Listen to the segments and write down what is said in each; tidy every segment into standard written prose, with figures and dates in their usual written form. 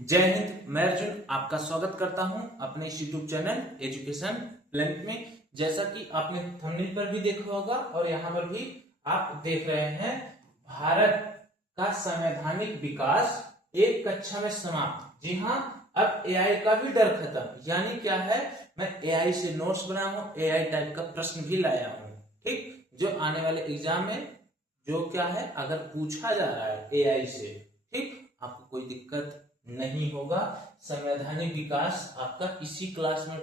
जय हिंद। मैं अर्जुन आपका स्वागत करता हूं अपने इस यूट्यूब चैनल एजुकेशन प्लेनेट में। जैसा कि आपने थंबनेल पर भी देखा होगा और यहाँ पर भी आप देख रहे हैं, भारत का संवैधानिक विकास एक कक्षा में समाप्त। जी हाँ, अब एआई का भी डर खत्म। यानी क्या है, मैं एआई से नोट्स बनाया हूँ, एआई टाइप का प्रश्न भी लाया हूँ। ठीक, जो आने वाले एग्जाम में जो क्या है, अगर पूछा जा रहा है एआई से, ठीक, आपको कोई दिक्कत नहीं होगा। संवैधानिक विकास आपका इसी क्लास में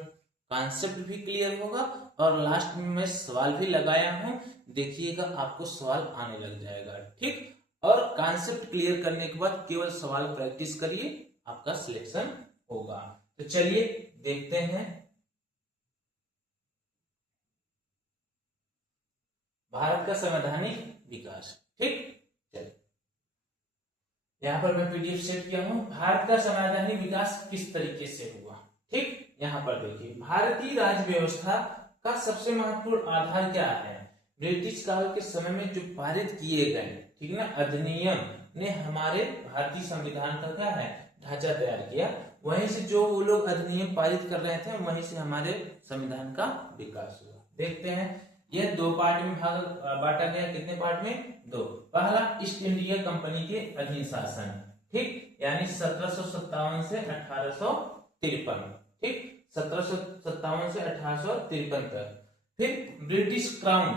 कॉन्सेप्ट भी क्लियर होगा और लास्ट में मैं सवाल भी लगाया हूं, देखिएगा आपको सवाल आने लग जाएगा। ठीक, और कॉन्सेप्ट क्लियर करने के बाद केवल सवाल प्रैक्टिस करिए, आपका सिलेक्शन होगा। तो चलिए देखते हैं भारत का संवैधानिक विकास। ठीक, चलिए यहाँ पर मैं पीडीएफ सेट किया हूं। भारत का संवैधानिक विकास किस तरीके से हुआ। ठीक, यहाँ पर देखिए, भारतीय राज्य व्यवस्था का सबसे महत्वपूर्ण आधार क्या है। ब्रिटिश काल के समय में जो पारित किए गए, ठीक ना, अधिनियम ने हमारे भारतीय संविधान का क्या है, ढांचा तैयार किया। वहीं से जो वो लोग अधिनियम पारित कर रहे थे, वहीं से हमारे संविधान का विकास हुआ। देखते हैं, यह दो पार्ट में बांटा गया। कितने पार्ट में? दो। पहला, ईस्ट इंडिया कंपनी के अधीन शासन, ठीक, यानी 1757 से 1853, ठीक, 1757 से 1853 तक। फिर ब्रिटिश क्राउन,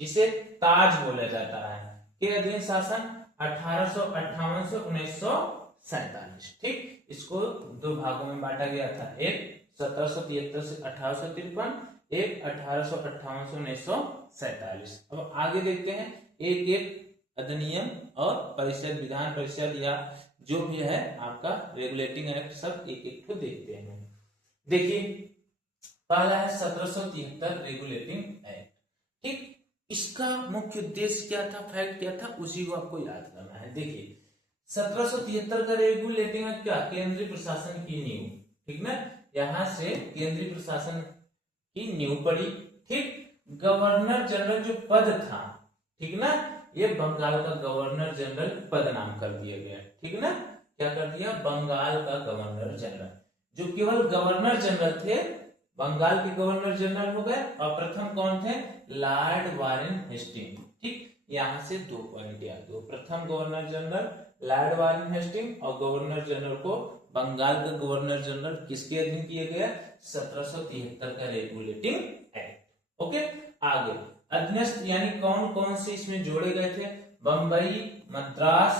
जिसे ताज बोला जाता है, के अधीन शासन 1858 से 1947, ठीक। इसको दो भागों में बांटा गया था, एक 1773 से 1853, एक 1858 से 1947। अब आगे देखते हैं, एक एक अधिनियम और परिषद, विधान परिषद या जो भी है आपका रेगुलेटिंग एक्ट, सब एक एक को देखते हैं। देखिए, पहला है 1773 रेगुलेटिंग एक्ट। ठीक, इसका मुख्य उद्देश्य क्या था, फैक्ट क्या था, उसी को आपको याद करना है। देखिए, 1773 का रेगुलेटिंग एक्ट क्या, केंद्रीय प्रशासन की नींव, ठीक ना, यहां से केंद्रीय प्रशासन की नींव पड़ी। ठीक, गवर्नर जनरल जो पद था, ठीक ना, ये बंगाल का गवर्नर जनरल पद नाम कर दिया गया, ठीक ना, क्या कर दिया, बंगाल का गवर्नर जनरल। जो केवल गवर्नर जनरल थे, बंगाल के गवर्नर जनरल हो गए। और प्रथम कौन थे, लॉर्ड वारेन हेस्टिंग। ठीक, यहां से 2 पॉइंट याद हो, प्रथम governor general Lord Warren Hasting और गवर्नर जनरल को बंगाल का गवर्नर जनरल किसके अधीन किया गया, 1773 का रेगुलेटिंग एक्ट। ओके, आगे अधीनस्थ यानी कौन कौन से इसमें जोड़े गए थे, बंबई मद्रास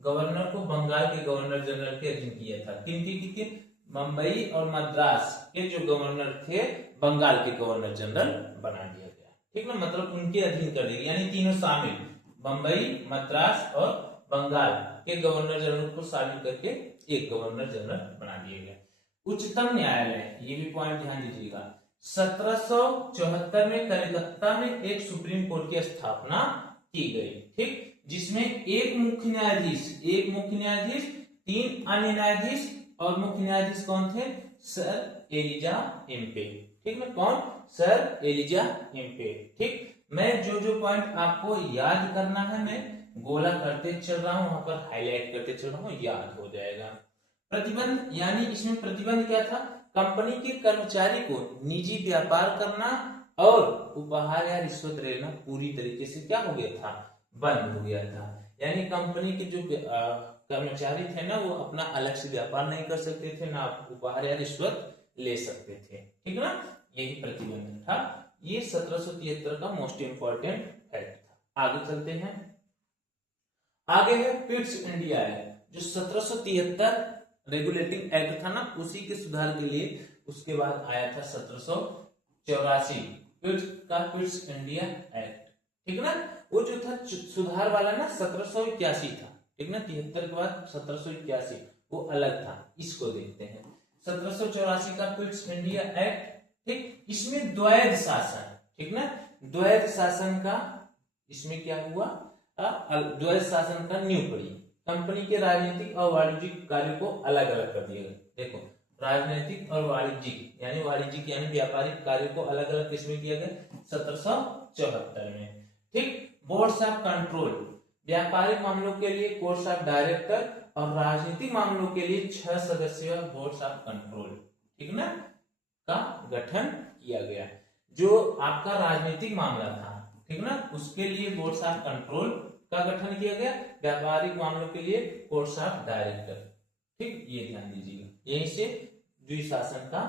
गवर्नर को बंगाल के गवर्नर जनरल के अधीन किया था। किन बंबई और मद्रास के जो गवर्नर थे, बंगाल के गवर्नर जनरल बना दिया गया, ठीक ना, मतलब उनके अधीन कर दिया, यानी तीनों शामिल, बंबई मद्रास और बंगाल के गवर्नर जनरल को शामिल करके एक गवर्नर जनरल बना दिया गया। उच्चतम न्यायालय, ये भी पॉइंट ध्यान दीजिएगा, 1774 में कलकत्ता में एक सुप्रीम कोर्ट की स्थापना की गई, ठीक, जिसमें एक मुख्य न्यायाधीश, 3 अन्य न्यायाधीश, और मुख्य न्यायाधीश कौन थे, सर एलिजा एम्पे, ठीक ना, कौन, सर एलिजा एम्पे। ठीक, मैं जो पॉइंट आपको याद करना है, मैं गोला करते चल रहा हूं, वहां पर हाईलाइट करते चल रहा हूं, याद हो जाएगा। प्रतिबंध, यानी इसमें प्रतिबंध क्या था, कंपनी के कर्मचारी को निजी व्यापार करना और उपहार या रिश्वत लेना पूरी तरीके से क्या हो गया था, बंद हो गया था। यानी कंपनी के जो कर्मचारी थे ना, वो अपना अलग से व्यापार नहीं कर सकते थे, ना उपहार या रिश्वत ले सकते थे, ठीक ना, यही प्रतिबंध था। ये 1773 का मोस्ट इंपॉर्टेंट फैक्ट था। आगे चलते हैं, आगे है पिट्स इंडिया एक्ट, जो 1773 रेगुलेटिंग एक्ट था ना, उसी के सुधार के लिए उसके बाद आया था 1784 पिट्स इंडिया एक्ट, ठीक ना। वो जो था सुधार वाला ना 1781 था, ठीक ना, 73 के बाद 1781 वो अलग था। इसको देखते हैं, 1784 का पिट्स इंडिया एक्ट, ठीक, इसमें द्वैध शासन, ठीक ना, द्वैध शासन का इसमें क्या हुआ, द्वैध शासन का नींव पड़ी। कंपनी के राजनीतिक और वाणिज्यिक कार्यों को अलग अलग कर दिया गया। देखो, राजनीतिक और वाणिज्यिक यानी व्यापारिक कार्यों को अलग अलग किसमें किया गया, 1774 में। ठीक, बोर्ड्स ऑफ कंट्रोल, व्यापारिक मामलों के लिए कोर्ट्स ऑफ डायरेक्टर और राजनीतिक मामलों के लिए 6 सदस्यीय बोर्ड ऑफ कंट्रोल, ठीक ना, का गठन किया गया। जो आपका राजनीतिक मामला था, ठीक ना, उसके लिए बोर्ड ऑफ कंट्रोल का गठन किया गया, व्यापारिक मामलों के लिए कोर्ट्स ऑफ डायरेक्टर, ठीक, ये ध्यान दीजिएगा। यहीं से द्विशासन का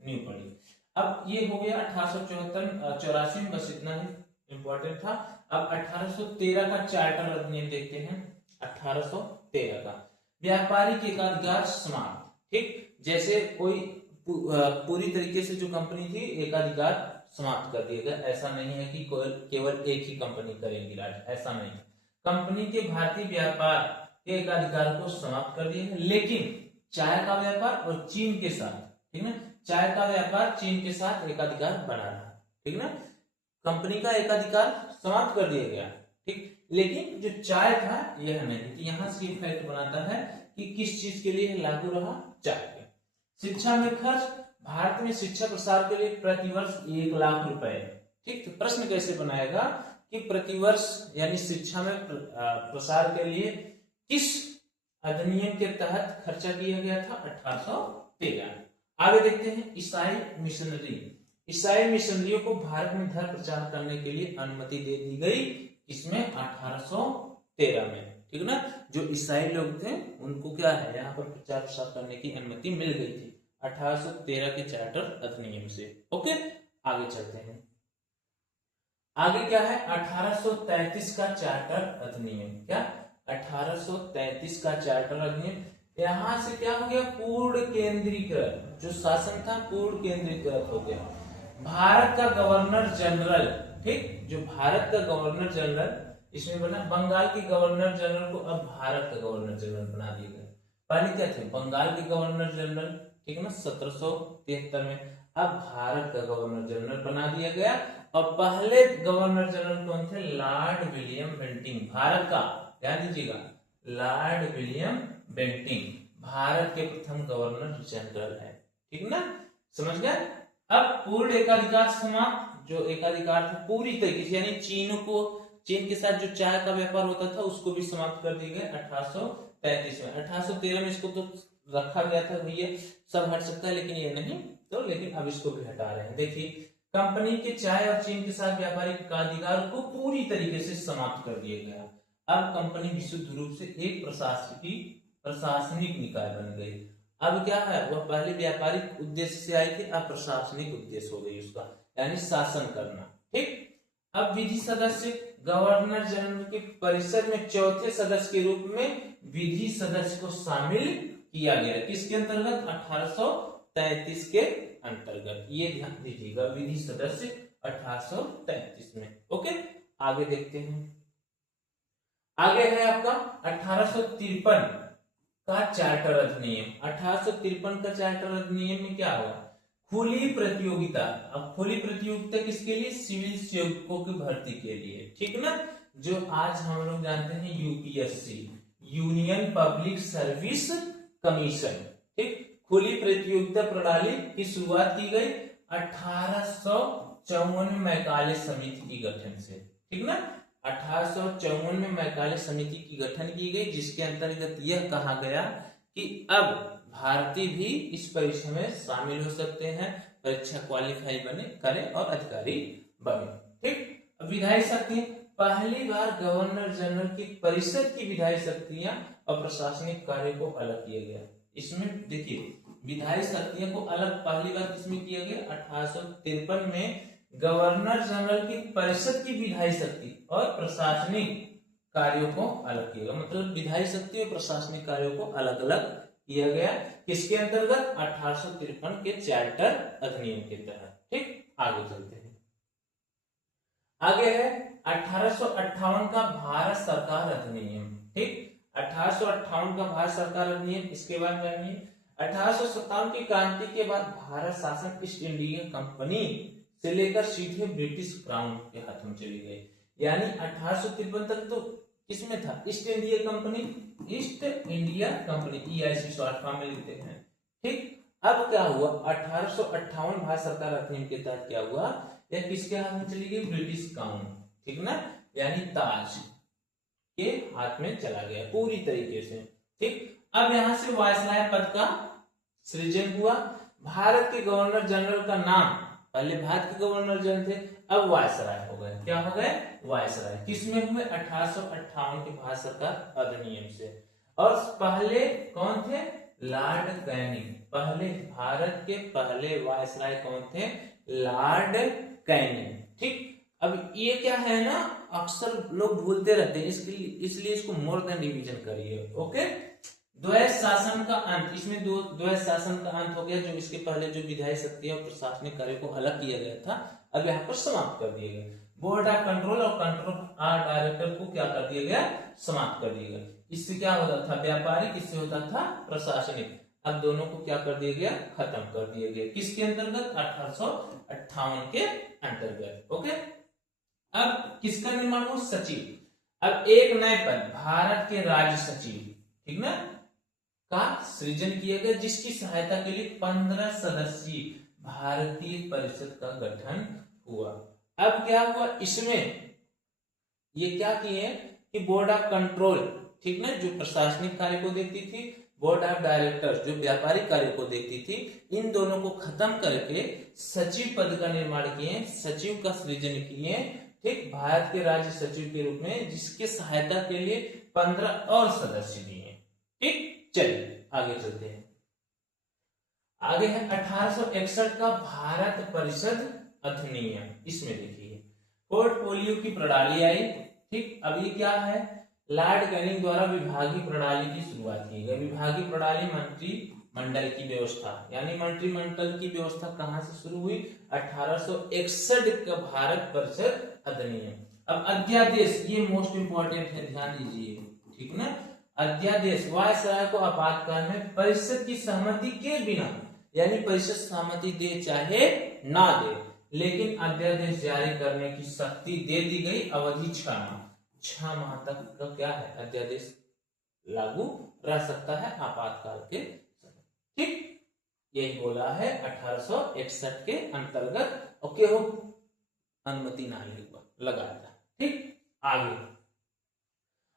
नींव पड़ी। अब ये हो गया 1884 में, बस इतना ही इंपॉर्टेंट था। अब 1813 का चार्टर अधिनियम देखते हैं। 1813 का व्यापारिक एकाधिकार समाप्त, ठीक, जैसे कोई पूरी तरीके से जो कंपनी थी एकाधिकार समाप्त कर दिया गया। ऐसा नहीं है कि केवल एक ही कंपनी करेगी राज, ऐसा नहीं। कंपनी के भारतीय व्यापार के एकाधिकार को समाप्त कर दिया है, लेकिन चाय का व्यापार और चीन के साथ, ठीक ना, चाय का व्यापार चीन के साथ एकाधिकार बना रहा, ठीक ना, कंपनी का एकाधिकार समाप्त कर दिया गया, ठीक, लेकिन जो चाय था यह नहीं। तो यहां से फैक्ट बनाता है कि किस चीज के लिए लागू रहा, चाय के। शिक्षा में खर्च, भारत में शिक्षा प्रसार के लिए प्रतिवर्ष 1 लाख रुपए, ठीक। तो प्रश्न कैसे बनाएगा कि प्रतिवर्ष यानी शिक्षा में प्रसार के लिए किस अधिनियम के तहत खर्चा किया गया था, 1813। आगे देखते हैं ईसाई मिशनरी। ईसाई मिशनरियों को भारत में धर्म प्रचार करने के लिए अनुमति दे दी गई, इसमें 1813 में, ठीक ना। जो ईसाई लोग थे उनको क्या है, यहाँ पर प्रचार प्रसार करने की अनुमति मिल गई थी 1813 के चार्टर अधिनियम से। ओके, आगे चलते हैं। आगे क्या है, 1833 का चार्टर अधिनियम। क्या, 1833 का चार्टर अधिनियम। यहां से क्या हो गया, पूर्ण केंद्रीकृत, जो शासन था पूर्ण केंद्रीकृत हो गया। भारत का गवर्नर जनरल, ठीक, जो भारत का गवर्नर जनरल इसमें बना, बंगाल के गवर्नर जनरल को अब भारत का गवर्नर जनरल बना दिया गया। पहले क्या थे, बंगाल के गवर्नर जनरल, ठीक ना, 1773 में। अब भारत का गवर्नर जनरल बना दिया गया। और पहले गवर्नर जनरल कौन थे, लॉर्ड विलियम बेंटिंक, भारत का, ध्यान दीजिएगा, लॉर्ड विलियम बेंटिंक भारत के प्रथम गवर्नर जनरल है, ठीक ना, समझ गए। अब पूर्ण एकाधिकार समाप्त, जो एकाधिकार था पूरी तरीके से, यानी चीन के साथ जो चाय का व्यापार होता था उसको भी समाप्त कर दिए गए 1833 में। 1813 में इसको तो रखा गया था, भैया सब हट सकता है, लेकिन ये नहीं, तो लेकिन अब इसको भी हटा रहे हैं। देखिए, कंपनी के चाय और चीन के साथ व्यापारिक अधिकार को पूरी तरीके से समाप्त कर दिया गया। अब कंपनी विशुद्ध रूप से एक प्रशासनिक निकाय बन गई। अब क्या है, वह पहले व्यापारिक उद्देश्य से आई थी, अब प्रशासनिक उद्देश्य हो गई उसका, यानी शासन करना, ठीक। अब विधि सदस्य, गवर्नर जनरल की परिषद में चौथे सदस्य के रूप में विधि सदस्य को शामिल किया गया। किसके अंतर्गत, 1833 के अंतर्गत। ये ध्यान दीजिएगा, विधि सदस्य 1833 में। ओके, आगे देखते हैं। आगे है आपका 1853 का चार्टर अधिनियम। 1853 का चार्टर अधिनियम में क्या हुआ, खुली प्रतियोगिता। अब खुली प्रतियोगिता किसके लिए, सिविल सेवकों की भर्ती के लिए, ठीक ना, जो आज हम लोग जानते हैं UPSC, union public service commission, ठीक। खुली प्रतियोगिता प्रणाली की शुरुआत की गई 1854 में मैकाले समिति की गठन से, ठीक ना। 1854 में मैकाले समिति की गठन की गई, जिसके अंतर्गत यह कहा गया कि अब भारतीय भी इस परीक्षा में शामिल हो सकते हैं, परीक्षा क्वालिफाई बने करें और अधिकारी बने, ठीक। विधायी शक्ति, पहली बार गवर्नर जनरल की परिषद की विधायी शक्तियां और प्रशासनिक कार्य को अलग किया गया। इसमें देखिए, विधायी शक्तियों को अलग पहली बार किसमें किया गया, 1853 में गवर्नर जनरल की परिषद की विधायी शक्ति और प्रशासनिक कार्यों को अलग किया गया। मतलब विधायी शक्ति और प्रशासनिक कार्यों को अलग अलग किया गया, किसके अंतर्गत, 1853 के चार्टर अधिनियम के तहत, ठीक। आगे चलते हैं। आगे है 1858 का भारत सरकार अधिनियम, ठीक। 1858 का भारत सरकार अधिनियम। इसके बाद में 1857 की क्रांति के बाद भारत शासन ईस्ट इंडिया कंपनी से लेकर सीधे ब्रिटिश क्राउन के हाथ में चली गई। यानी 1853 तक तो किसमें था, east India company, east India company, EIC short form में लिखते हैं, ठीक। अब क्या हुआ, 1858 भारत सरकार अधिनियम के तहत क्या हुआ, यह किसके हाथ में चली गई, ब्रिटिश क्राउन, ठीक ना, यानी ताज के हाथ में चला गया पूरी तरीके से। ठीक, अब यहां से वायसराय पद का सृजन हुआ। भारत के गवर्नर जनरल का नाम, पहले भारत के गवर्नर जनरल थे, अब वायसराय हो गए। क्या हो गए? वायसराय। किसमें हुए? 1858 के भारत सरकार अधिनियम से। और पहले कौन थे? Lord Canning. पहले भारत के पहले वायसराय कौन थे? Lord Canning. ठीक, अब ये क्या है ना, अक्सर लोग भूलते रहते हैं, इसलिए इसको मोर देन रिवीजन करिए। ओके, द्वैत शासन का अंत, इसमें द्वैत शासन का अंत हो गया। जो इसके पहले जो विधायी शक्ति और प्रशासनिक कार्य को अलग किया गया था, अब यहाँ पर समाप्त कर दिया गया। बोर्ड ऑफ कंट्रोल और कंट्रोल डायरेक्टर को क्या कर दिया गया? समाप्त कर दिया गया। इससे क्या होता था? व्यापारिक, इससे होता था प्रशासनिक। अब दोनों को क्या कर दिया गया? खत्म कर दिया गया। किसके अंतर्गत? 1858 के अंतर्गत। ओके, अब किसका निर्माण हुआ? सचिव। अब एक नए पद, भारत के राज्य सचिव, ठीक ना, का सृजन किया गया, जिसकी सहायता के लिए 15 सदस्यीय भारतीय परिषद का गठन हुआ। अब क्या हुआ इसमें? ये क्या किए कि बोर्ड ऑफ कंट्रोल, ठीक ना, जो प्रशासनिक कार्य को देखती थी, बोर्ड ऑफ डायरेक्टर जो व्यापारिक कार्य को देखती थी, इन दोनों को खत्म करके सचिव पद का निर्माण किए, सचिव का सृजन किए। ठीक, भारत के राज्य सचिव के रूप में, जिसके सहायता के लिए 15 और सदस्य दिए। ठीक, चलिए आगे चलते हैं। आगे है 1861 का भारत परिषद अधिनियम। इसमें देखिए पोर्टफोलियो की प्रणाली आई। ठीक, अब ये क्या है? लॉर्ड कैनिंग द्वारा विभागीय प्रणाली की शुरुआत की गई। विभागीय प्रणाली मंत्रिमंडल की व्यवस्था, यानी मंत्रिमंडल की व्यवस्था कहां से शुरू हुई? 1861 का भारत परिषद अधिनियम। अब अध्यादेश, ये मोस्ट इंपॉर्टेंट है, ध्यान दीजिए। ठीक ना, अध्यादेश वायसराय को आपातकाल में परिषद की सहमति के बिना, यानी परिषद सहमति दे चाहे ना दे, लेकिन अध्यादेश जारी करने की शक्ति दे दी गई। अवधि 6 माह, 6 माह तक का क्या है? अध्यादेश लागू रह सकता है आपातकाल के समय। ठीक, यही बोला है 1861 के अंतर्गत। ओके हो, अनुमति ना लगा था। ठीक,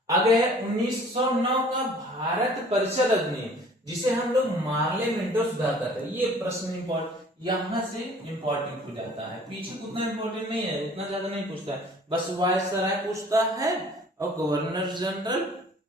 आगे है 1909 का भारत परिषद अधिनियम, जिसे हम लोग मार्ले मिंटो सुधार करते हैं। ये प्रश्न इंपॉर्टेंट, यहां से इंपॉर्टेंट हो जाता है, पीछे उतना इंपॉर्टेंट नहीं है, उतना ज्यादा नहीं पूछता है, बस वायसराय पूछता है और गवर्नर जनरल,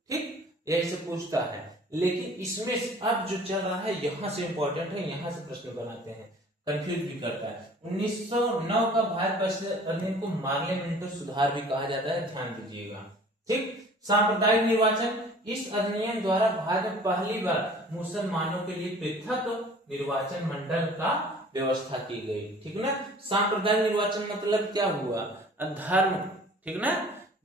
ठीक, यही से पूछता है। लेकिन इसमें अब जो चल रहा है यहां से इंपॉर्टेंट है, यहां से प्रश्न बनाते हैं, कंफ्यूज भी करता है। 1909 का भारत परिषद अधिनियम को मार्ले मिंटो सुधार भी कहा जाता है, ध्यान दीजिएगा। ठीक, सांप्रदायिक निर्वाचन, इस अधिनियम द्वारा भारत में पहली बार मुसलमानों के लिए पृथक निर्वाचन मंडल का व्यवस्था की गई। ठीक ना, सांप्रदायिक निर्वाचन मतलब क्या हुआ? धर्म, ठीक ना,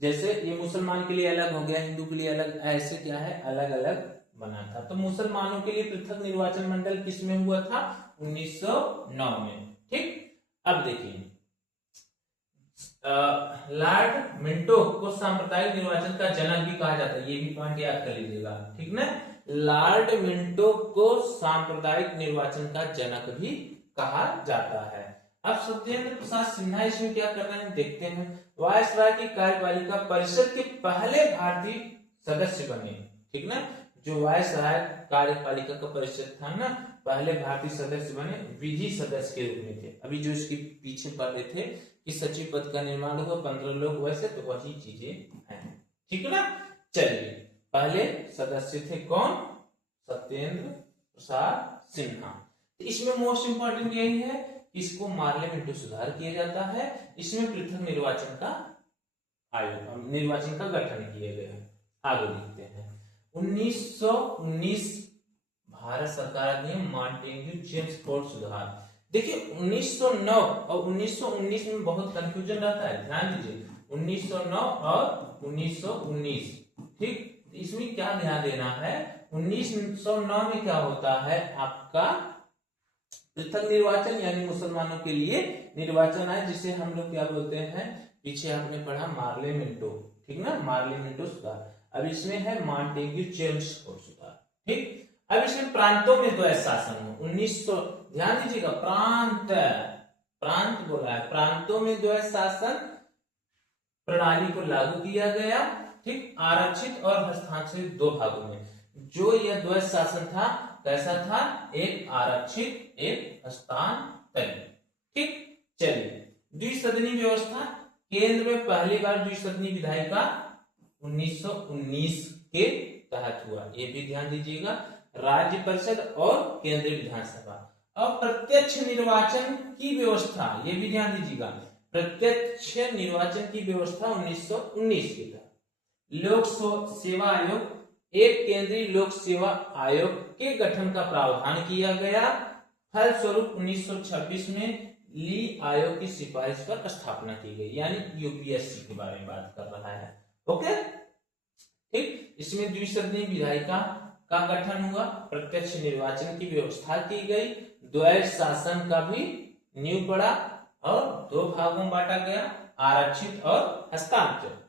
जैसे ये मुसलमान के लिए अलग हो गया, हिंदू के लिए अलग, ऐसे क्या है, अलग अलग बना था। तो मुसलमानों के लिए पृथक निर्वाचन मंडल किसमें हुआ था? 1909 में। ठीक, अब देखिए लॉर्ड मिंटो को सांप्रदायिक निर्वाचन का जनक भी कहा जाता है, ये भी पॉइंट याद कर लीजिएगा। ठीक ना, लॉर्ड मिंटो को सांप्रदायिक निर्वाचन का जनक भी कहा जाता है। अब सत्येंद्र प्रसाद सिन्हा इसमें क्या कर रहे हैं देखते हैं। वायसराय की कार्यपालिका परिषद के पहले भारतीय सदस्य बने। ठीक ना, जो वायसराय कार्यपालिका का परिषद था ना, पहले भारतीय सदस्य बने, विधि सदस्य के रूप में थे। अभी जो इसके पीछे पढ़ रहे थे कि सचिव पद का निर्माण हुआ 15 लोग, वैसे तो वही चीजें हैं। ठीक है ना, चलिए पहले सदस्य थे कौन? सत्येंद्र प्रसाद सिन्हा। इसमें मोस्ट इंपॉर्टेंट यही है कि इसको मार्ले मिंटो सुधार किया जाता है। इसमें पृथक निर्वाचन का आयोग, निर्वाचन का गठन किया गया। आगे देखते हैं 1919 भारत सरकार अधिनियम मॉन्टेग्यू जेम्स कोड सुधार। देखिए 1909 और 1919 में बहुत कंफ्यूजन रहता है, ध्यान दीजिए 1909 और 1919। ठीक, इसमें क्या ध्यान देना है, 1909 में क्या होता है आपका पृथक निर्वाचन, यानी मुसलमानों के लिए निर्वाचन है, जिसे हम लोग क्या बोलते हैं, पीछे आपने पढ़ा मार्ले मिंटो। ठीक ना, मार्ले मिंटो सुधार। अब इसमें है मॉन्टेग्यू जेम्स कोड सुधार। ठीक, अब इसमें प्रांतों में द्वैत शासन हो 1900, ध्यान दीजिएगा, प्रांत बोला है, प्रांतों में द्वैत शासन प्रणाली को लागू किया गया। ठीक, आरक्षित और हस्तांतरित दो भागों में। जो यह द्वैध शासन था कैसा था, एक आरक्षित एक हस्तांतरित। ठीक, चलिए द्विसदनी व्यवस्था, केंद्र में पहली बार द्विसदनी विधायिका 1919 के तहत हुआ, ये भी ध्यान दीजिएगा। राज्य परिषद और केंद्रीय विधानसभा। अब प्रत्यक्ष निर्वाचन की व्यवस्था, ये भी ध्यान दीजिएगा, प्रत्यक्ष निर्वाचन की व्यवस्था 1919 के तहत। लोक सेवा आयोग, एक केंद्रीय लोक सेवा आयोग के गठन का प्रावधान किया गया। फलस्वरूप 1926 में ली आयोग की सिफारिश पर स्थापना की गई, यानी यूपीएससी के बारे में बात कर रहा है। ओके, ठीक, इसमें द्विसदनी विधायिका का गठन हुआ, प्रत्यक्ष निर्वाचन की व्यवस्था की गई, द्वैध शासन का भी नींव पड़ा और दो भागों में बांटा गया, आरक्षित और हस्तांतरित।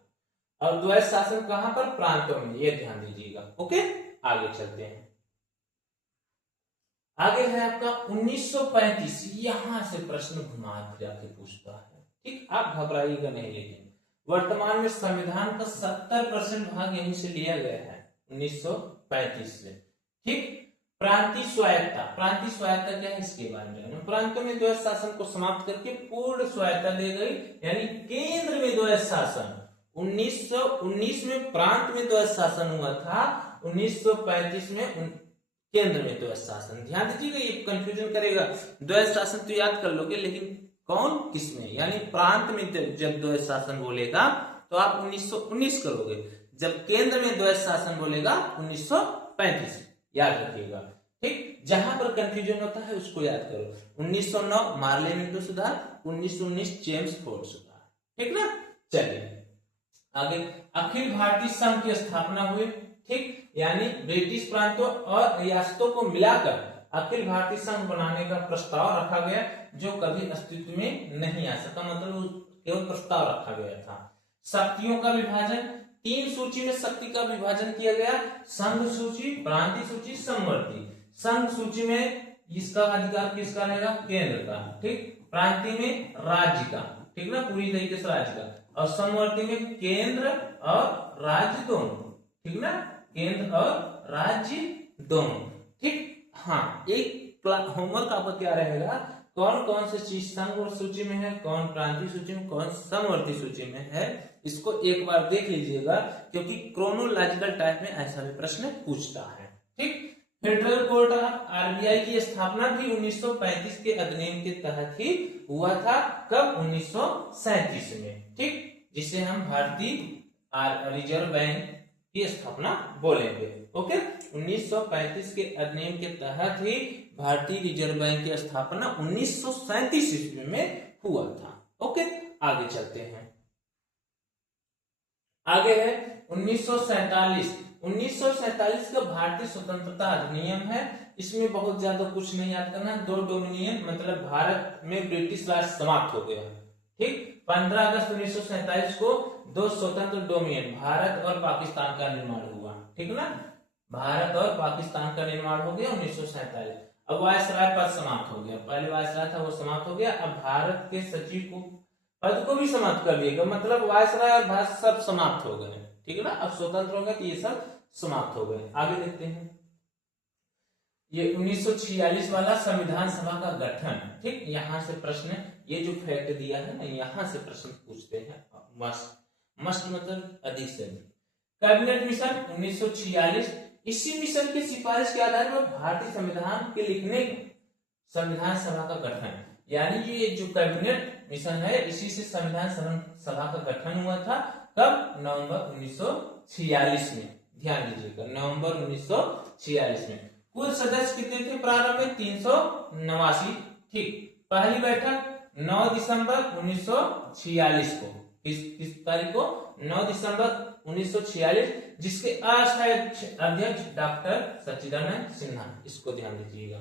और द्वैध शासन कहां पर, प्रांतों में, ये ध्यान दीजिएगा। ओके, आगे चलते हैं। आगे है आपका 1935, यहां से प्रश्न घुमा फिरा के पूछता है। ठीक, आप घबराइएगा नहीं, लेकिन वर्तमान में संविधान का 70% भाग यहीं से लिया गया है 1935 से। ठीक, प्रांतीय स्वायत्ता, प्रांतीय स्वायत्ता क्या है इसके बारे में जानना। प्रांतों में द्वैध शासन को समाप्त करके पूर्ण स्वायत्ता दी गई, यानी केंद्र में द्वैध शासन। 1919 में प्रांत में द्वैध शासन हुआ था, 1935 में केंद्र में द्वैध शासन। ध्यान दीजिएगा, ये कंफ्यूजन करेगा। द्वैध शासन तो याद कर लोगे, लेकिन कौन किसमें, यानी प्रांत में जब द्वैध शासन बोलेगा तो आप 1919 करोगे, जब केंद्र में द्वैध शासन बोलेगा 1935, याद रखिएगा। ठीक, जहां पर कंफ्यूजन होता है उसको याद करो। 1909 मार्लेमेंटो सुधार, 1919 जेम्स फोर्ड सुधार। ठीक ना, चलिए आगे। अखिल भारतीय संघ की स्थापना हुई। ठीक, यानी ब्रिटिश प्रांतों और रियासतों को मिलाकर अखिल भारतीय संघ बनाने का प्रस्ताव रखा गया, जो कभी अस्तित्व में नहीं आ सका, मतलब केवल प्रस्ताव रखा गया था। शक्तियों का विभाजन, 3 सूची में शक्ति का विभाजन किया गया, संघ सूची, प्रांतीय सूची, समवर्ती। संघ सूची में इसका अधिकार किसका रहेगा, केंद्र का। ठीक, प्रांतीय में राज्य का, ठीक ना, पूरी तरीके से राज्य का, और समवर्ती में केंद्र और राज्य दोनों। ठीक ना, केंद्र और राज्य दोनों। ठीक, हाँ, एक होमवर्क आपका क्या रहेगा, कौन कौन से चीज संघ सूची में है, कौन प्रांतीय सूची में, कौन समवर्ती सूची में है, इसको एक बार देख लीजिएगा, क्योंकि क्रोनोलॉजिकल टाइप में ऐसा भी प्रश्न पूछता है। ठीक, फेडरल कोर्ट ऑफ आरबीआई की स्थापना भी 1935 के अधिनियम के तहत ही हुआ था। कब, 1937 में। ठीक, जिसे हम भारतीय रिजर्व बैंक की स्थापना बोलेंगे। ओके, 1935 के अधिनियम के तहत ही भारतीय रिजर्व बैंक की स्थापना 1937 ईस्वी में हुआ था। ओके, आगे चलते हैं। आगे है 1947। 1947 का भारतीय स्वतंत्रता अधिनियम है। इसमें बहुत ज्यादा कुछ नहीं याद करना, 2 डोमिनियन, मतलब भारत में ब्रिटिश राज समाप्त हो गया। ठीक, 15 अगस्त 1947 को 2 स्वतंत्र डोमिनियन, भारत और पाकिस्तान का निर्माण हुआ। ठीक ना, भारत और पाकिस्तान का निर्माण हो गया 1947। अब वायसराय पद समाप्त हो गया, पहले वायसराय था वो समाप्त हो गया। अब भारत के सचिव को पद को भी समाप्त कर दिया, मतलब वायसराय और भारत सब समाप्त हो गए। ठीक है ना, अब स्वतंत्र हो गए तो ये सब समाप्त हो गए। आगे देखते हैं, ये 1946 वाला संविधान सभा का गठन। ठीक, यहां से प्रश्न, ये जो फैक्ट दिया है ना, यहां से प्रश्न पूछते हैं। मस्ट मतलब अधिक से अधिक। कैबिनेट मिशन 1946, इसी मिशन की सिफारिश के आधार पर भारतीय संविधान के लिखने संविधान सभा का गठन, यानी ये जो कैबिनेट मिशन है, इसी से संविधान सभा का गठन हुआ था। कब, नवंबर 1946 में। ध्यान दीजिएगा, नवंबर 1946 में। कुल सदस्य कितने थे प्रारंभ में, 389। ठीक, पहली बैठक 9 दिसंबर 1946 को, किस तारीख को, 9 दिसंबर 1946, जिसके अस्थायी अध्यक्ष डॉक्टर सच्चिदानंद सिन्हा। इसको ध्यान दीजिएगा।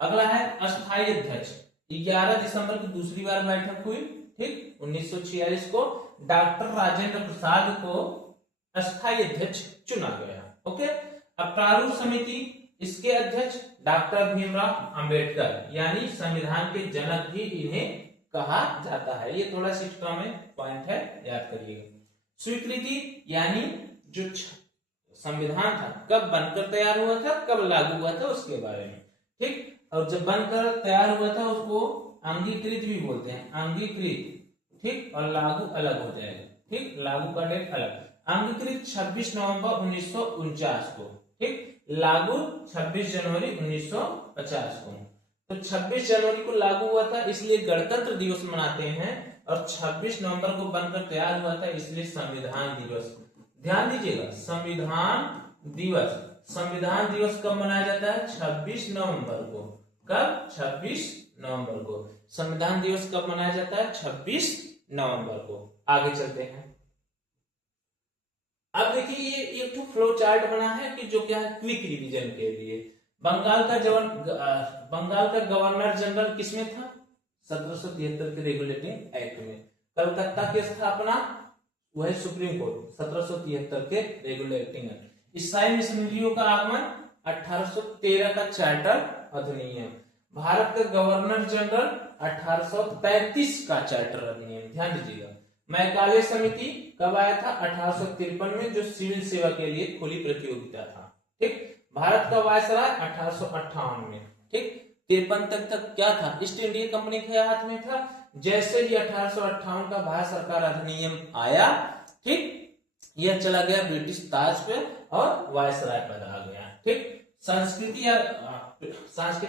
अगला है अस्थायी अध्यक्ष, 11 दिसंबर की दूसरी बार बैठक हुई। ठीक, 1946 को डॉक्टर राजेंद्र प्रसाद को अस्थायी अध्यक्ष चुना गया। ओके, अब प्रारूप समिति, इसके अध्यक्ष डॉक्टर भीमराव अंबेडकर, यानी संविधान के जनक भी इन्हें कहा जाता है। ये थोड़ा सा एक्स्ट्रा में पॉइंट है, याद करिएगा। स्वीकृति, यानी जो संविधान था कब बनकर तैयार हुआ था, कब लागू हुआ था उसके बारे में। ठीक, और जब बनकर तैयार हुआ था उसको अंगीकृत भी बोलते हैं, अंगीकृत। ठीक, और लागू अलग हो जाएगा। ठीक, लागू का डेट अलग। अंगीकृत 26 नवंबर 1949 को। ठीक, लागू 26 जनवरी 1950 को। तो 26 जनवरी को लागू हुआ था इसलिए गणतंत्र दिवस मनाते हैं, और 26 नवंबर को बनकर तैयार हुआ था इसलिए संविधान दिवस। ध्यान दीजिएगा, संविधान दिवस, संविधान दिवस कब मनाया जाता है? 26 नवंबर को। कब? 26 नवंबर को। संविधान दिवस कब मनाया जाता है? 26 नवंबर को। आगे चलते हैं। अब देखिए ये एक तो फ्लो चार्ट बना है कि जो क्या है, क्विक रिवीजन के लिए। बंगाल का गवर्नर जनरल किसमें था? 1773 के रेगुलेटिंग एक्ट में। कलकत्ता की स्थापना वह सुप्रीम कोर्ट 1773 के रेगुलेटिंग एक्ट। ईसाई मिशनरियों का आगमन 1813 का चार्टर अधिनियम। भारत का गवर्नर जनरल 1835 का चार्टर अधिनियम। ध्यान दीजिएगा। मैकाले समिति कब आया था? 1853 में, जो सिविल सेवा के लिए खुली प्रतियोगिता था। ठीक, भारत का वायसराय 1858 में। ठीक, 53 तक क्या था? ईस्ट इंडिया कंपनी के हाथ में था। जैसे ही 1858 का भारत सरकार अधिनियम आया, ठीक, यह चला गया ब्रिटिश ताज पे और वायसराय पद आ गया। ठीक, संस्कृति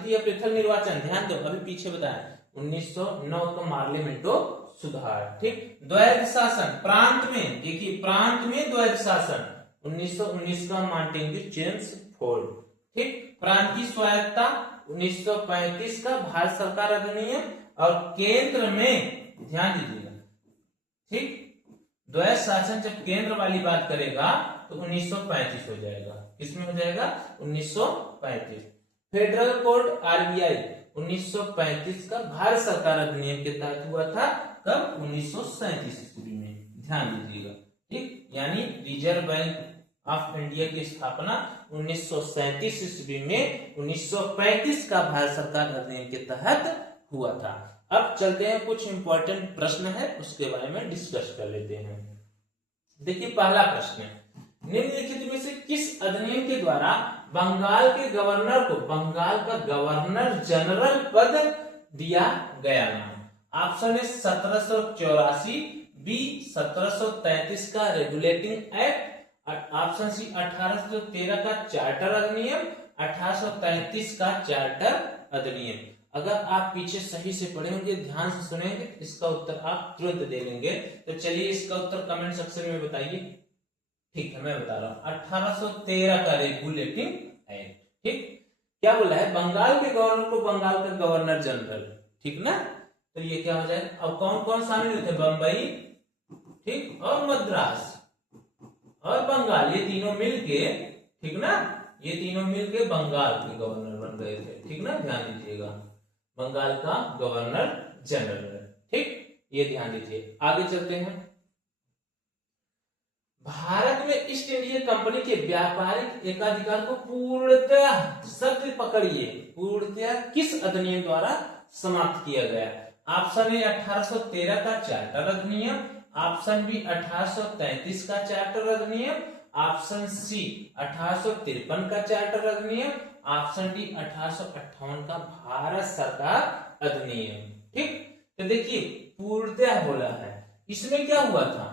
या पृथक निर्वाचन, ध्यान दो, अभी पीछे बताया 1909 का पार्लियामेंटो सुधार। ठीक, द्वैध शासन प्रांत में, देखिए प्रांत में द्वैध शासन 1919 का मार्टिन जेम्स फोर्ड। ठीक, प्रांत की स्वायत्ता 1935 का भारत सरकार अधिनियम, और केंद्र में, ध्यान दीजिएगा, ठीक, द्वैध शासन जब केंद्र वाली बात करेगा तो 1935 हो जाएगा। किसमें हो जाएगा? 1935। फेडरल कोर्ट आरबीआई 1935 का भारत सरकार अधिनियम के तहत हुआ था। कब? 1937 ईस्वी में। ध्यान दीजिएगा। ठीक, यानी रिजर्व बैंक ऑफ इंडिया की स्थापना 1937 ईस्वी में 1935 का भारत सरकार अधिनियम के तहत हुआ था। अब चलते हैं, कुछ इंपॉर्टेंट प्रश्न है उसके बारे में डिस्कस कर लेते हैं। देखिए पहला प्रश्न, निम्नलिखित में से किस अधिनियम के द्वारा बंगाल के गवर्नर को बंगाल का गवर्नर जनरल पद दिया गया नाम? ऑप्शन है 1784, बी 1733 का रेगुलेटिंग एक्ट, ऑप्शन सी 1813 का चार्टर अधिनियम, 1833 का चार्टर अधिनियम। अगर आप पीछे सही से पढ़ेंगे, ध्यान से सुनेंगे, इसका उत्तर आप तुरंत दे लेंगे। तो चलिए इसका उत्तर कमेंट सेक्शन में बताइए। ठीक है, मैं बता रहा हूं, 1813 का रेगुलेटिंग एक्ट। ठीक, क्या बोला है? बंगाल के गवर्नर को बंगाल का गवर्नर जनरल। ठीक ना, तो ये क्या हो जाए? अब कौन कौन शामिल थे? बंबई, ठीक, और मद्रास और बंगाल, ये तीनों मिलके, ठीक ना, ये तीनों मिलके बंगाल के गवर्नर बन गए थे। ठीक ना, ध्यान दीजिएगा, बंगाल का गवर्नर जनरल। ठीक, ये ध्यान दीजिए। आगे चलते हैं। भारत में ईस्ट इंडिया कंपनी के व्यापारिक एकाधिकार को पूर्णतः, शब्द पकड़िए, पूर्णतः किस अधिनियम द्वारा समाप्त किया गया? ऑप्शन ए 1813 का चार्टर अधिनियम, ऑप्शन बी 1833 का चार्टर अधिनियम, ऑप्शन सी 1853 का चार्टर अधिनियम, ऑप्शन डी 1858 का भारत सरकार अधिनियम। ठीक, तो देखिए पूर्णतः बोला है, इसमें क्या हुआ था?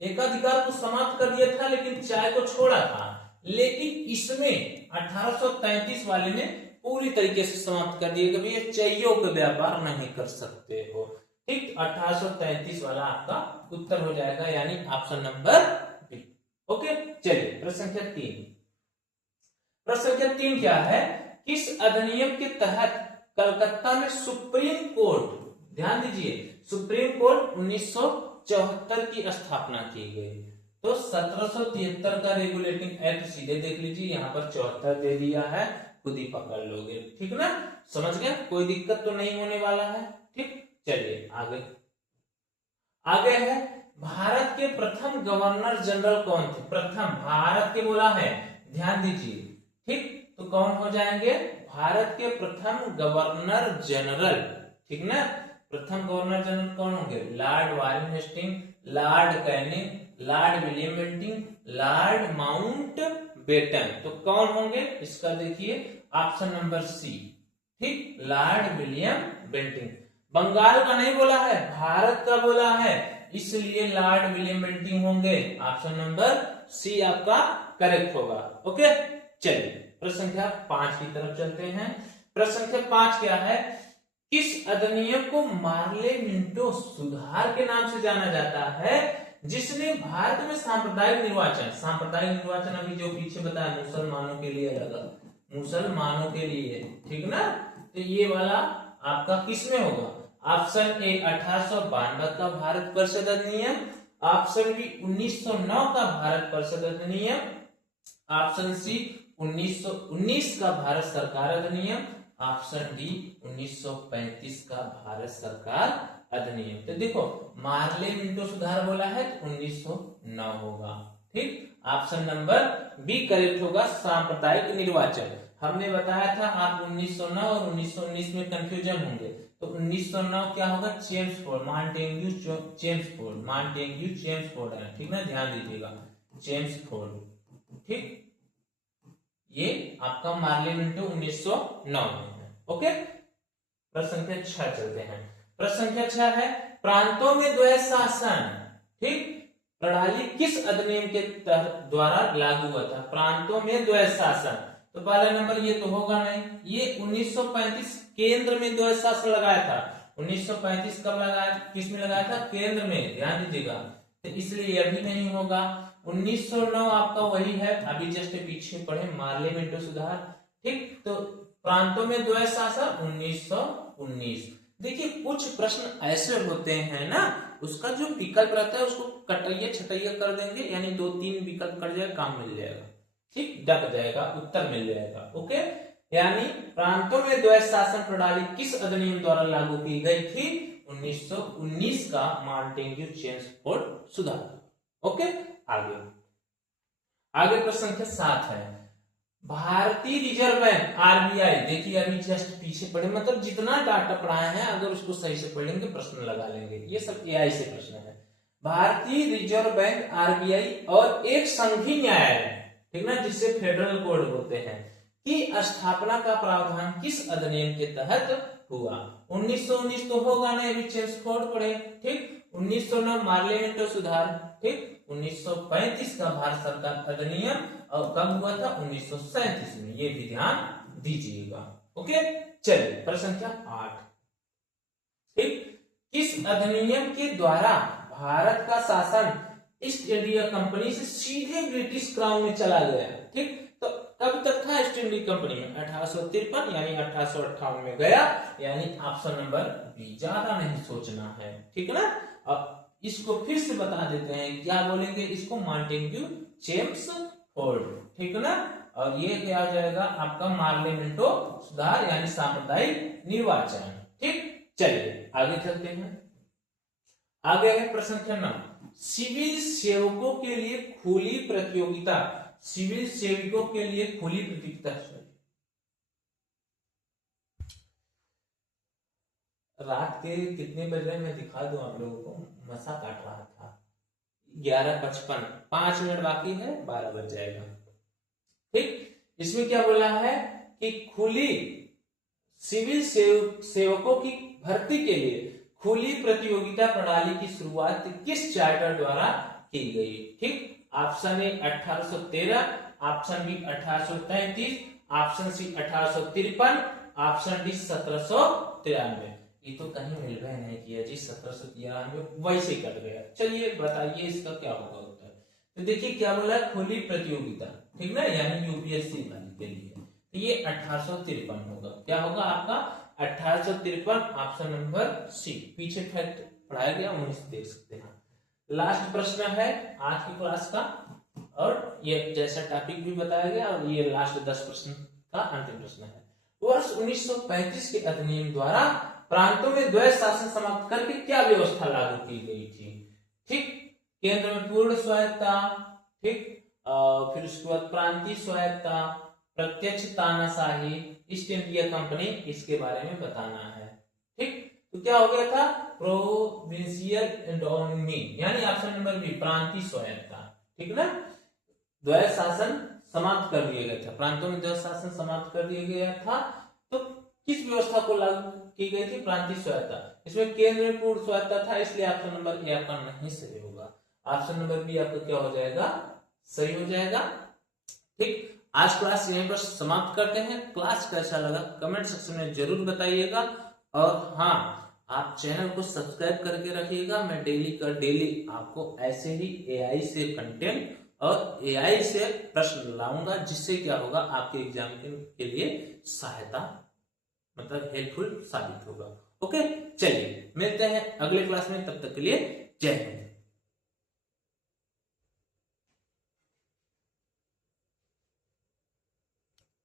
एकाधिकार को समाप्त कर दिया था लेकिन चाय को छोड़ा था, लेकिन इसमें 1833 वाले ने पूरी तरीके से समाप्त कर दिया कि ये चायों का व्यापार नहीं कर सकते हो। ठीक, 1833 वाला आपका उत्तर हो जाएगा, यानी ऑप्शन नंबर बी। ओके, चलिए प्रश्न संख्या 3। प्रश्न संख्या 3 क्या है? किस अधिनियम के तहत कलकत्ता में सुप्रीम कोर्ट, ध्यान दीजिए, सुप्रीम कोर्ट 1974 की स्थापना की गई? तो 1773 का रेगुलेटिंग एक्ट, सीधे देख लीजिए, यहाँ पर 74 दे दिया है, खुद ही पकड़ लोगे। ठीक ना, समझ गया, कोई दिक्कत तो नहीं होने वाला है। ठीक, चलिए आगे। आगे है, भारत के प्रथम गवर्नर जनरल कौन थे? प्रथम भारत के बोला है, ध्यान दीजिए। ठीक, तो कौन हो जाएंगे? भारत के प्रथम गवर्नर जनरल। ठीक ना, प्रथम गवर्नर जनरल कौन होंगे? Lord Warren Hasting, Lord Canning, Lord William Bentinck, Lord Mountbatten. तो कौन होंगे इसका देखिए ऑप्शन नंबर सी, ठीक, लॉर्ड विलियम बेंटिंग। बंगाल का नहीं बोला है, भारत का बोला है, इसलिए लॉर्ड विलियम बेंटिंग होंगे। ऑप्शन नंबर सी आपका करेक्ट होगा। ओके, चलिए प्रश्न संख्या 5 की तरफ चलते हैं। प्रश्न संख्या 5 क्या है, किस अधिनियम को मार्ले मिंटो सुधार के नाम से जाना जाता है जिसने भारत में सांप्रदायिक निर्वाचन अभी जो पीछे बताया मुसलमानों के लिए लगा, मुसलमानों के लिए, ठीक ना, तो ये वाला आपका किस में होगा? ऑप्शन ए 1892 का भारत परिषद अधिनियम, ऑप्शन बी 1909 का भारत परिषद अधिनियम, ऑप्शन सी 1919 का भारत सरकार अधिनियम, ऑप्शन डी 1935 का भारत सरकार अधिनियम। तो देखो मार्ले मिंटो सुधार बोला है तो 1909 होगा, ठीक। ऑप्शन नंबर बी करेक्ट होगा, सांप्रदायिक निर्वाचन। हमने बताया था आप 1909 और 1919 में कंफ्यूजन होंगे, तो 1909 क्या होगा? चेम्सफोर्ड, मॉन्टेग्यू चेम्सफोर्ड है, ठीक ना, ध्यान दीजिएगा, चेम्सफोर्ड, ठीक। ये आपका मार्ले मिंटो 1909 में है। ओके, प्रश्न संख्या 6 चलते हैं। प्रश्न संख्या 6 है, प्रांतों में द्वैध शासन, ठीक, प्रणाली किस अधिनियम के द्वारा लागू हुआ था? प्रांतों में द्वैध शासन, तो पहला नंबर ये तो होगा नहीं, ये 1935 केंद्र में द्वैध शासन लगाया था। 1935 कब लगाया, किस में लगाया था? केंद्र में, ध्यान दीजिएगा, तो इसलिए यह भी नहीं होगा। 1909 आपका वही है, अभी जस्ट पीछे पढ़े मार्ले मिंटो सुधार, ठीक। तो प्रांतों में द्वैध शासन 1919। देखिए कुछ प्रश्न ऐसे होते हैं ना, उसका जो विकल्प रहता है उसको कटैया छटैया कर देंगे, यानी 2-3 विकल्प कर जाएगा, काम मिल जाएगा, ठीक, डक जाएगा, उत्तर मिल जाएगा। ओके, यानी प्रांतों में द्वैध शासन प्रणाली किस अधिनियम द्वारा लागू की गई थी? 1919 का मॉन्टेग्यू चेम्सफोर्ड सुधार। ओके, आगे प्रश्न संख्या 7 है, भारतीय रिजर्व बैंक आरबीआई, देखिए अभी जस्ट पीछे पढ़े, मतलब जितना डाटा पढ़ाए हैं अगर उसको सही से पढ़ेंगे प्रश्न लगा लेंगे, ये सब एआई से प्रश्न है। भारतीय रिजर्व बैंक आरबीआई और एक संघीय न्यायालय, ठीक ना, जिससे फेडरल कोर्ट बोलते हैं, की स्थापना का प्रावधान किस अधिनियम के तहत हुआ? 1919 तो होगा नहीं, अभी चेम्सफोर्ड पढ़े, ठीक। 1909 मार्ले मिंटो सुधार, ठीक। 1935 का भारत सरकार अधिनियम, और कब हुआ था? 1937 में, ये भी ध्यान दीजिएगा। ओके, चलिए प्रश्न संख्या 8, ठीक, किस अधिनियम के द्वारा भारत का शासन ईस्ट इंडिया कंपनी से सीधे ब्रिटिश क्राउन में चला गया? ठीक, तो कब तक था ईस्ट इंडिया कंपनी में? 1853 यानी 1858 में गया, यानी ऑप्शन नंबर बी, ज्यादा नहीं सोचना है, ठीक ना। अब इसको फिर से बता देते हैं, क्या बोलेंगे इसको? मॉन्टेग्यू चेम्सफोर्ड, ठीक ना, और ये क्या हो जाएगा आपका? मार्ले मिंटो सुधार यानी सांप्रदायिक निर्वाचन, ठीक। चलिए आगे चलते हैं। आगे है प्रश्न संख्या 9, सिविल सेवकों के लिए खुली प्रतियोगिता, सिविल सेवकों के लिए खुली प्रतियोगिता, रात के कितने बज रहे मैं दिखा दूं आप लोगों को, मसा काट रहा था, 11:55, 5 मिनट बाकी है, 12 बज जाएगा, ठीक। इसमें क्या बोला है कि खुली सिविल सेवकों की भर्ती के लिए खुली प्रतियोगिता प्रणाली की शुरुआत किस चार्टर द्वारा की गई? ठीक, option A 1813, option B 1833, option C 1853, option D 1793। ये तो कहीं मिल गया नहीं किया जी, 1793 वैसे कट गया। चलिए बताइए इसका क्या होगा उत्तर। तो देखिए क्या बोला, खुली प्रतियोगिता, ठीक ना, यानी यूपीएससी के लिए, तो ये 1853 होगा। क्या होगा आपका? 1853, ऑप्शन नंबर सी। पीछे फैक्ट पढ़ाया गया, वहीं से देख सकते हैं। लास्ट प्रश्न है आज की क्लास का, और ये जैसा टॉपिक भी बताया गया, और ये लास्ट 10 प्रश्न का अंतिम प्रश्न है। वर्ष 1935 के अधिनियम द्वारा प्रांतों में द्वैध शासन समाप्त करके क्या व्यवस्था लागू की गई थी? ठीक, केंद्र में पूर्ण स्वायत्ता, ठीक, फिर उसके बाद प्रांतीय स्वायत्ता, प्रत्यक्ष तानाशाही, ईस्ट इंडिया कंपनी, इसके बारे में बताना है। ठीक, तो क्या हो गया था? प्रोविंशियल ऑटोनॉमी, यानी ऑप्शन नंबर बी प्रांतीय स्वायत्तता, ठीक ना। द्वैध शासन समाप्त कर दिया गया था, प्रांतों में द्वैध शासन समाप्त कर दिया गया था, तो किस व्यवस्था को लागू की गई थी? प्रांतीय स्वायत्तता। इसमें केंद्र में पूर्ण स्वायत्तता था, इसलिए ऑप्शन नंबर ए आपका नहीं सही होगा। ऑप्शन नंबर बी आपका क्या हो जाएगा? सही हो जाएगा। ठीक, आज क्लास यहीं पर समाप्त करते हैं। क्लास कैसा लगा कमेंट सेक्शन में जरूर बताइएगा, और हाँ, आप चैनल को सब्सक्राइब करके रखिएगा। मैं डेली आपको ऐसे ही एआई से कंटेंट और एआई से प्रश्न लाऊंगा, जिससे क्या होगा, आपके एग्जाम के लिए सहायता मतलब हेल्पफुल साबित होगा। ओके, चलिए मिलते हैं अगले क्लास में, तब तक के लिए जय हिंद।